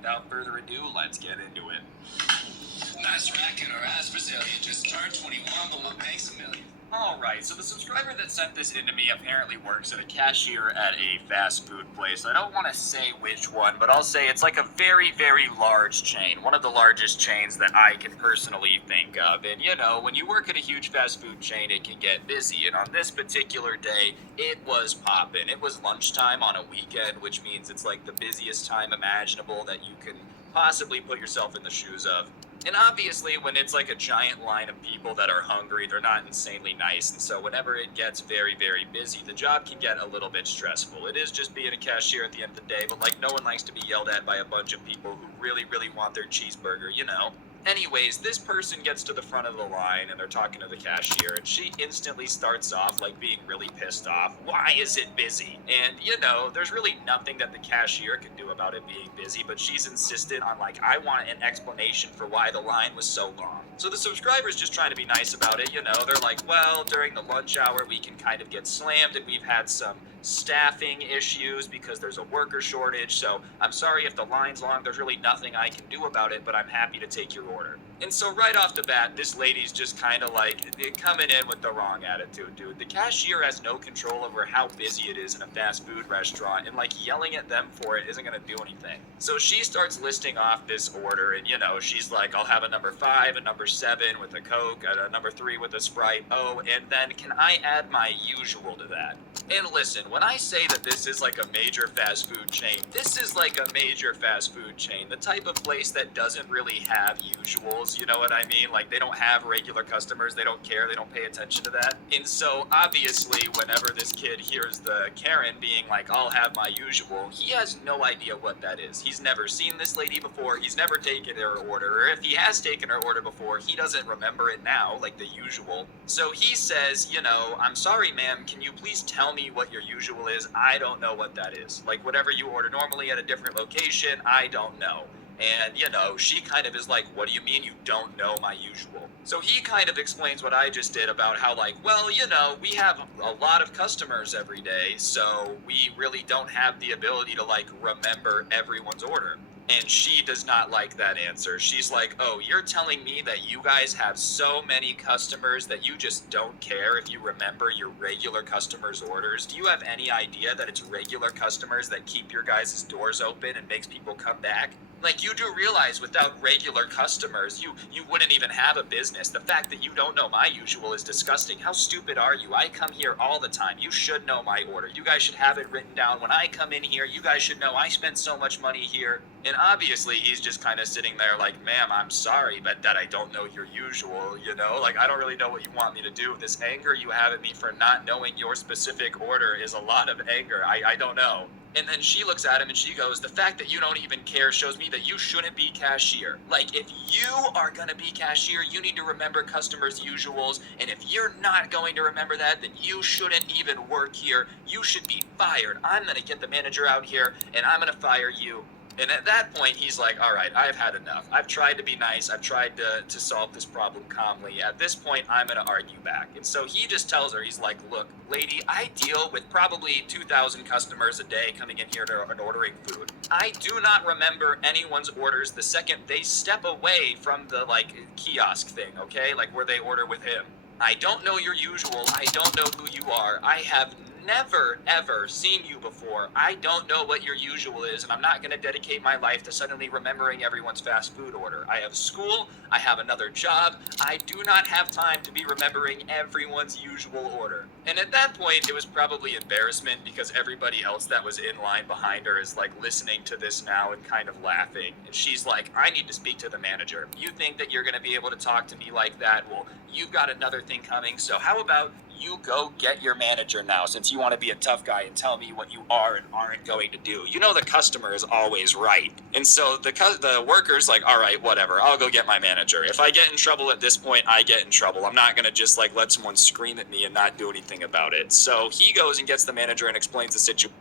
without further ado, let's get into it. Nice racking or ass Brazilian. Just turned 21, but my bank's $1 million. Alright, so the subscriber that sent this in to me apparently works at a cashier at a fast food place. I don't want to say which one, but I'll say it's like a very, very large chain. One of the largest chains that I can personally think of. And you know, when you work at a huge fast food chain, it can get busy. And on this particular day, it was poppin'. It was lunchtime on a weekend, which means it's like the busiest time imaginable that you can possibly put yourself in the shoes of. And obviously, when it's like a giant line of people that are hungry, they're not insanely nice. And so, whenever it gets very, very busy, the job can get a little bit stressful. It is just being a cashier at the end of the day, but like, no one likes to be yelled at by a bunch of people who really, really want their cheeseburger, you know? Anyways, this person gets to the front of the line and they're talking to the cashier, and she instantly starts off like being really pissed off. Why is it busy? And you know, there's really nothing that the cashier can do about it being busy, but she's insistent on like, I want an explanation for why the line was so long. So the subscriber's just trying to be nice about it, you know, they're like, well, during the lunch hour we can kind of get slammed and we've had some staffing issues because there's a worker shortage, so I'm sorry if the line's long, there's really nothing I can do about it, but I'm happy to take your order. And so right off the bat, this lady's just kind of like coming in with the wrong attitude, dude. The cashier has no control over how busy it is in a fast food restaurant, and like yelling at them for it isn't gonna do anything. So she starts listing off this order, and you know, she's like, I'll have a number 5, a number 7 with a Coke, a number 3 with a Sprite, oh, and then can I add my usual to that? And listen, when I say that this is like a major fast food chain, this is like a major fast food chain. The type of place that doesn't really have usuals, you know what I mean? Like, they don't have regular customers, they don't care, they don't pay attention to that. And so, obviously, whenever this kid hears the Karen being like, I'll have my usual, he has no idea what that is. He's never seen this lady before, he's never taken her order, or if he has taken her order before, he doesn't remember it now, like the usual. So he says, you know, I'm sorry ma'am, can you please tell me what your usual is? I don't know what that is. Like, whatever you order normally at a different location, I don't know. And, you know, she kind of is like, what do you mean you don't know my usual? So he kind of explains what I just did about how, like, well, you know, we have a lot of customers every day, so we really don't have the ability to, like, remember everyone's order. And she does not like that answer. She's like, oh, you're telling me that you guys have so many customers that you just don't care if you remember your regular customers' orders? Do you have any idea that it's regular customers that keep your guys' doors open and makes people come back? Like, you do realize without regular customers, you wouldn't even have a business. The fact that you don't know my usual is disgusting. How stupid are you? I come here all the time. You should know my order. You guys should have it written down. When I come in here, you guys should know I spend so much money here. And obviously, he's just kind of sitting there like, ma'am, I'm sorry, but that I don't know your usual, you know? Like, I don't really know what you want me to do. This anger you have at me for not knowing your specific order is a lot of anger. I don't know. And then she looks at him and she goes, the fact that you don't even care shows me that you shouldn't be cashier. Like, if you are gonna be cashier, you need to remember customers' usuals. And if you're not going to remember that, then you shouldn't even work here. You should be fired. I'm gonna get the manager out here and I'm gonna fire you. And at that point, he's like, all right, I've had enough. I've tried to be nice. I've tried to solve this problem calmly. At this point, I'm going to argue back. And so he just tells her, he's like, look, lady, I deal with probably 2,000 customers a day coming in here and ordering food. I do not remember anyone's orders the second they step away from the, like, kiosk thing, okay? Like, where they order with him. I don't know your usual. I don't know who you are. I have never, ever seen you before. I don't know what your usual is, and I'm not going to dedicate my life to suddenly remembering everyone's fast food order. I have school, I have another job, I do not have time to be remembering everyone's usual order. And at that point, it was probably embarrassment because everybody else that was in line behind her is like listening to this now and kind of laughing. And she's like, I need to speak to the manager. You think that you're going to be able to talk to me like that? Well, you've got another thing coming, so how about you go get your manager now, since you want to be a tough guy and tell me what you are and aren't going to do. You know the customer is always right. And so the worker's like, all right, whatever, I'll go get my manager. If I get in trouble at this point, I get in trouble. I'm not going to just like let someone scream at me and not do anything about it. So he goes and gets the manager and explains the situation.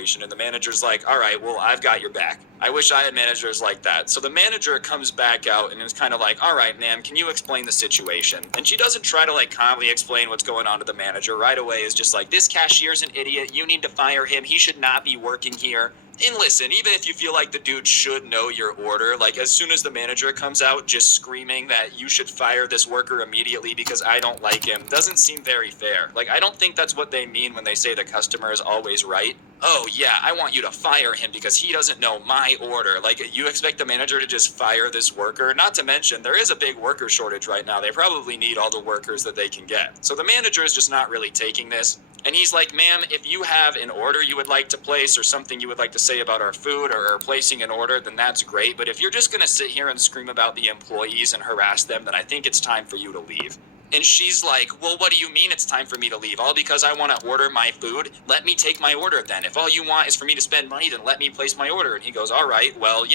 situation. And the manager's like, all right, well, I've got your back. I wish I had managers like that. So the manager comes back out and is kind of like, all right, ma'am, can you explain the situation? And she doesn't try to like calmly explain what's going on to the manager. Right away is just like, this cashier's an idiot. You need to fire him. He should not be working here. And listen, even if you feel like the dude should know your order, like as soon as the manager comes out just screaming that you should fire this worker immediately because I don't like him, doesn't seem very fair. Like, I don't think that's what they mean when they say the customer is always right. Oh yeah, I want you to fire him because he doesn't know my order. Like, you expect the manager to just fire this worker? Not to mention, there is a big worker shortage right now. They probably need all the workers that they can get. So the manager is just not really taking this. And he's like, ma'am, if you have an order you would like to place or something you would like to say about our food or placing an order, then that's great. But if you're just going to sit here and scream about the employees and harass them, then I think it's time for you to leave. And she's like, well, what do you mean it's time for me to leave? All because I want to order my food? Let me take my order then. If all you want is for me to spend money, then let me place my order. And he goes, all right, well,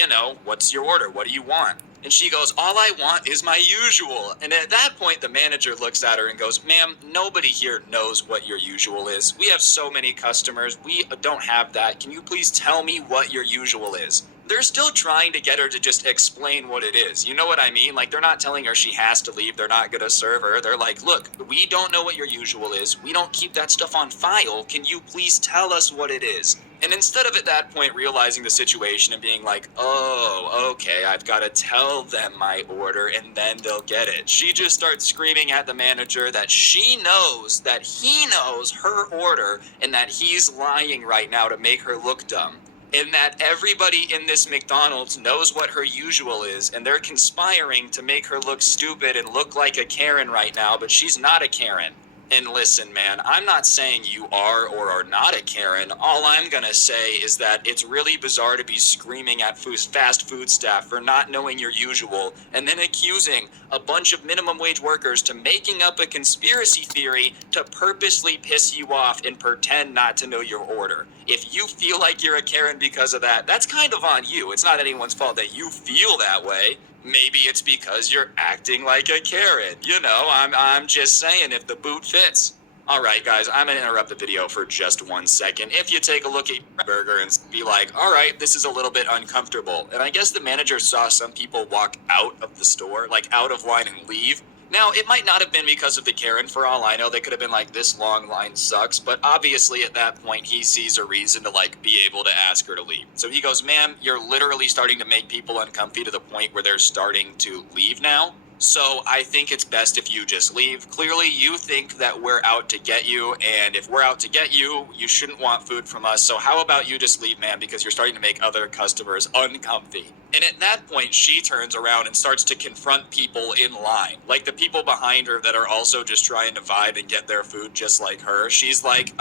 what's your order? What do you want? And she goes, all I want is my usual. And at that point, the manager looks at her and goes, ma'am, nobody here knows what your usual is. We have so many customers. We don't have that. Can you please tell me what your usual is? They're still trying to get her to just explain what it is. You know what I mean? Like, they're not telling her she has to leave. They're not going to serve her. They're like, look, we don't know what your usual is. We don't keep that stuff on file. Can you please tell us what it is? And instead of at that point realizing the situation and being like, oh, okay, I've got to tell them my order and then they'll get it, she just starts screaming at the manager that she knows that he knows her order and that he's lying right now to make her look dumb. And that everybody in this McDonald's knows what her usual is, and they're conspiring to make her look stupid and look like a Karen right now, but she's not a Karen. And listen, man, I'm not saying you are or are not a Karen. All I'm gonna say is that it's really bizarre to be screaming at fast food staff for not knowing your usual, and then accusing a bunch of minimum wage workers to making up a conspiracy theory to purposely piss you off and pretend not to know your order. If you feel like you're a Karen because of that, that's kind of on you. It's not anyone's fault that you feel that way. Maybe it's because you're acting like a Karen. I'm just saying, if the boot fits. Alright guys, I'm gonna interrupt the video for just 1 second. If you take a look at your burger and be like, alright, this is a little bit uncomfortable. And I guess the manager saw some people walk out of the store, like out of line and leave. Now, it might not have been because of the Karen, for all I know. They could have been like, this long line sucks, but obviously at that point he sees a reason to be able to ask her to leave. So he goes, ma'am, you're literally starting to make people uncomfy to the point where they're starting to leave now. So I think it's best if you just leave. Clearly you think that we're out to get you, and if we're out to get you, you shouldn't want food from us. So how about you just leave, ma'am, because you're starting to make other customers uncomfy. And at that point, she turns around and starts to confront people in line. Like the people behind her that are also just trying to vibe and get their food just like her. She's like,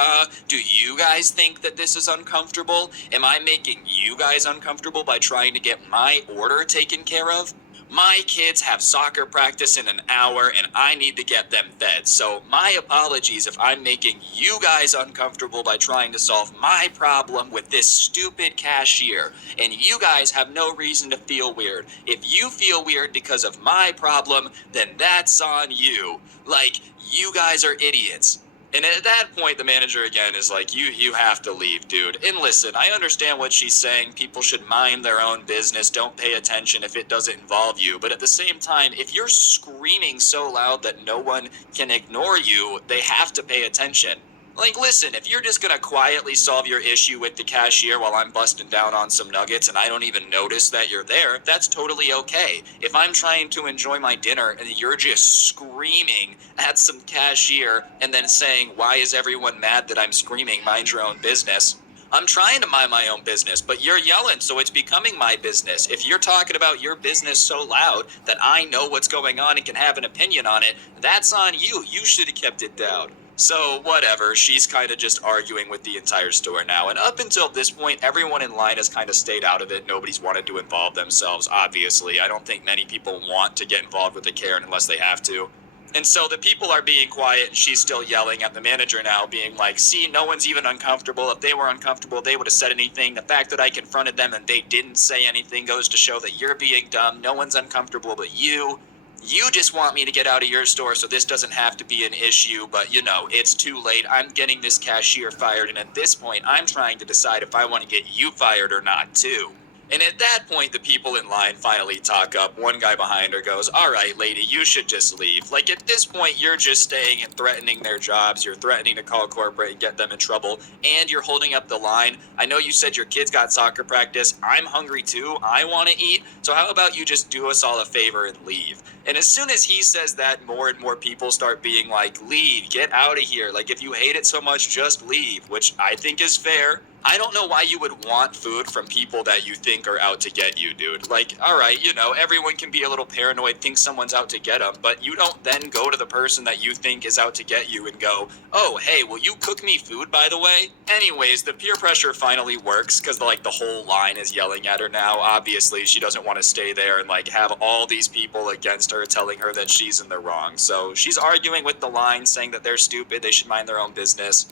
do you guys think that this is uncomfortable? Am I making you guys uncomfortable by trying to get my order taken care of? My kids have soccer practice in an hour and I need to get them fed. So my apologies if I'm making you guys uncomfortable by trying to solve my problem with this stupid cashier. And you guys have no reason to feel weird. If you feel weird because of my problem, then that's on you. Like, you guys are idiots. And at that point, the manager again is like, you have to leave, dude. And listen, I understand what she's saying. People should mind their own business. Don't pay attention if it doesn't involve you. But at the same time, if you're screaming so loud that no one can ignore you, they have to pay attention. Like, listen, if you're just gonna quietly solve your issue with the cashier while I'm busting down on some nuggets and I don't even notice that you're there, that's totally okay. If I'm trying to enjoy my dinner and you're just screaming at some cashier and then saying, why is everyone mad that I'm screaming, mind your own business? I'm trying to mind my own business, but you're yelling, so it's becoming my business. If you're talking about your business so loud that I know what's going on and can have an opinion on it, that's on you. You should have kept it down. So whatever, she's kind of just arguing with the entire store now. And up until this point, everyone in line has kind of stayed out of it. Nobody's wanted to involve themselves, obviously. I don't think many people want to get involved with the Karen unless they have to. And so the people are being quiet, and she's still yelling at the manager now, being like, see, no one's even uncomfortable. If they were uncomfortable, they would have said anything. The fact that I confronted them and they didn't say anything goes to show that you're being dumb. No one's uncomfortable but you. You just want me to get out of your store so this doesn't have to be an issue, but you know, it's too late. I'm getting this cashier fired, and at this point, I'm trying to decide if I want to get you fired or not, too. And at that point, the people in line finally talk up. One guy behind her goes, "All right, lady, you should just leave." Like, at this point, you're just staying and threatening their jobs. You're threatening to call corporate and get them in trouble. And you're holding up the line. I know you said your kids got soccer practice. I'm hungry too. I want to eat. So how about you just do us all a favor and leave? And as soon as he says that, more and more people start being like, "Leave, get out of here. Like, if you hate it so much, just leave," which I think is fair. I don't know why you would want food from people that you think are out to get you, dude. Like, all right, you know, everyone can be a little paranoid, think someone's out to get them, but you don't then go to the person that you think is out to get you and go, "Oh, hey, will you cook me food, by the way?" Anyways, the peer pressure finally works because, like, the whole line is yelling at her now. Obviously, she doesn't want to stay there and, like, have all these people against her telling her that she's in the wrong. So she's arguing with the line, saying that they're stupid, they should mind their own business.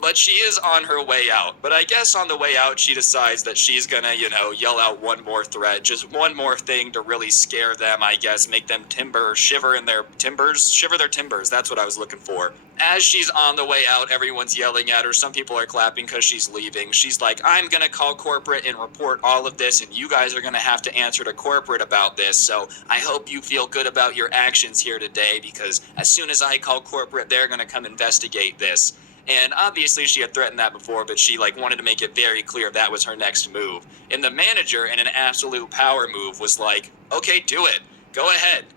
But she is on her way out. But I guess on the way out, she decides that she's gonna, you know, yell out one more threat, just one more thing to really scare them, I guess, make them shiver their timbers. That's what I was looking for. As she's on the way out, everyone's yelling at her. Some people are clapping because she's leaving. She's like, "I'm gonna call corporate and report all of this, and you guys are gonna have to answer to corporate about this. So I hope you feel good about your actions here today, because as soon as I call corporate, they're gonna come investigate this." And obviously she had threatened that before, but she like wanted to make it very clear that was her next move. And the manager, in an absolute power move, was like, "Okay, do it. Go ahead,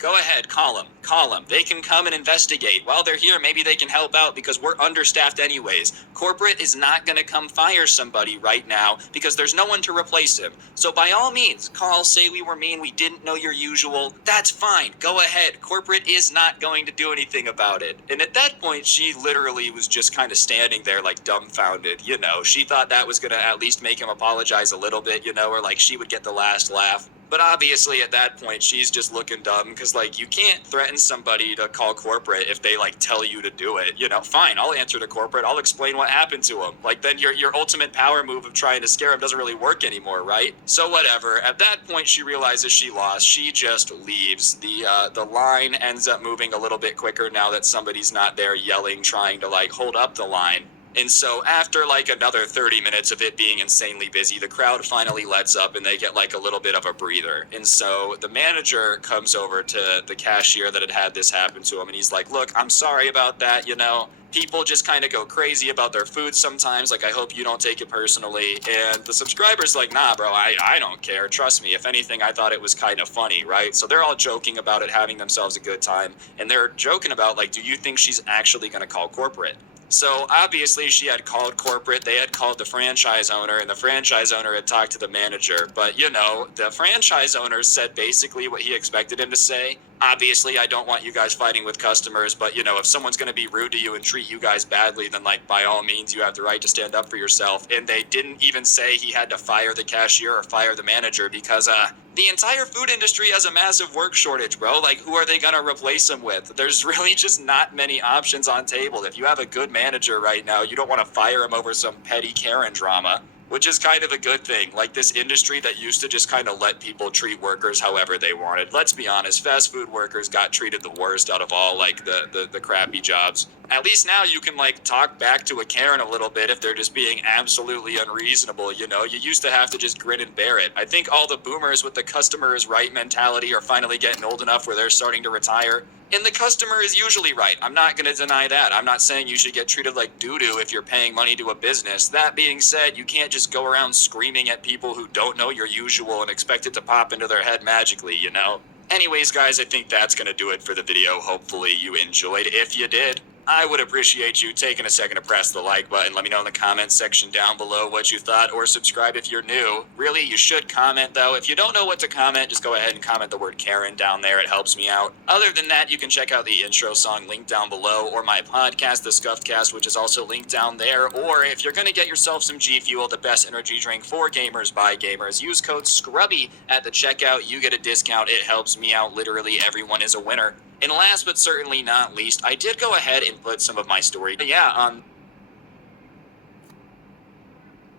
call them. They can come and investigate. While they're here, maybe they can help out because we're understaffed anyways. Corporate is not going to come fire somebody right now because there's no one to replace him. So by all means, call, say we were mean, we didn't know your usual. That's fine. Go ahead. Corporate is not going to do anything about it." And at that point, she literally was just kind of standing there like dumbfounded. You know, she thought that was going to at least make him apologize a little bit, you know, or like she would get the last laugh. But obviously at that point, she's just looking dumb because, like, you can't threaten somebody to call corporate if they, like, tell you to do it. You know, fine, I'll answer to corporate. I'll explain what happened to them. Like, then your ultimate power move of trying to scare him doesn't really work anymore, right? So whatever. At that point, she realizes she lost. She just leaves. The line ends up moving a little bit quicker now that somebody's not there yelling, trying to, like, hold up the line. And so after like another 30 minutes of it being insanely busy, the crowd finally lets up and they get like a little bit of a breather. And so the manager comes over to the cashier that had this happen to him, and he's like, "Look, I'm sorry about that, you know. People just kind of go crazy about their food sometimes. Like, I hope you don't take it personally." And the subscriber's like, "Nah, bro, I don't care. Trust me. If anything, I thought it was kind of funny," right? So they're all joking about it, having themselves a good time. And they're joking about, like, do you think she's actually going to call corporate? So obviously she had called corporate, they had called the franchise owner, and the franchise owner had talked to the manager. But, you know, the franchise owner said basically what he expected him to say. Obviously, I don't want you guys fighting with customers, but, you know, if someone's going to be rude to you and treat you guys badly, then, like, by all means, you have the right to stand up for yourself. And they didn't even say he had to fire the cashier or fire the manager because, the entire food industry has a massive work shortage, bro. Like, who are they going to replace them with? There's really just not many options on table. If you have a good manager right now, you don't want to fire him over some petty Karen drama, which is kind of a good thing. Like, this industry that used to just kind of let people treat workers however they wanted. Let's be honest, fast food workers got treated the worst out of all, like, the crappy jobs. At least now you can, like, talk back to a Karen a little bit if they're just being absolutely unreasonable, you know? You used to have to just grin and bear it. I think all the boomers with the customer is right mentality are finally getting old enough where they're starting to retire. And the customer is usually right. I'm not going to deny that. I'm not saying you should get treated like doo-doo if you're paying money to a business. That being said, you can't just go around screaming at people who don't know your usual and expect it to pop into their head magically, you know? Anyways, guys, I think that's going to do it for the video. Hopefully you enjoyed. If you did, I would appreciate you taking a second to press the like button. Let me know in the comments section down below what you thought, or subscribe if you're new. Really, you should comment, though. If you don't know what to comment, just go ahead and comment the word Karen down there. It helps me out. Other than that, you can check out the intro song linked down below, or my podcast, The Scuffcast, which is also linked down there. Or if you're going to get yourself some G Fuel, the best energy drink for gamers by gamers, use code SCRUBBY at the checkout. You get a discount. It helps me out. Literally, everyone is a winner. And last but certainly not least, I did go ahead and put some of my story, on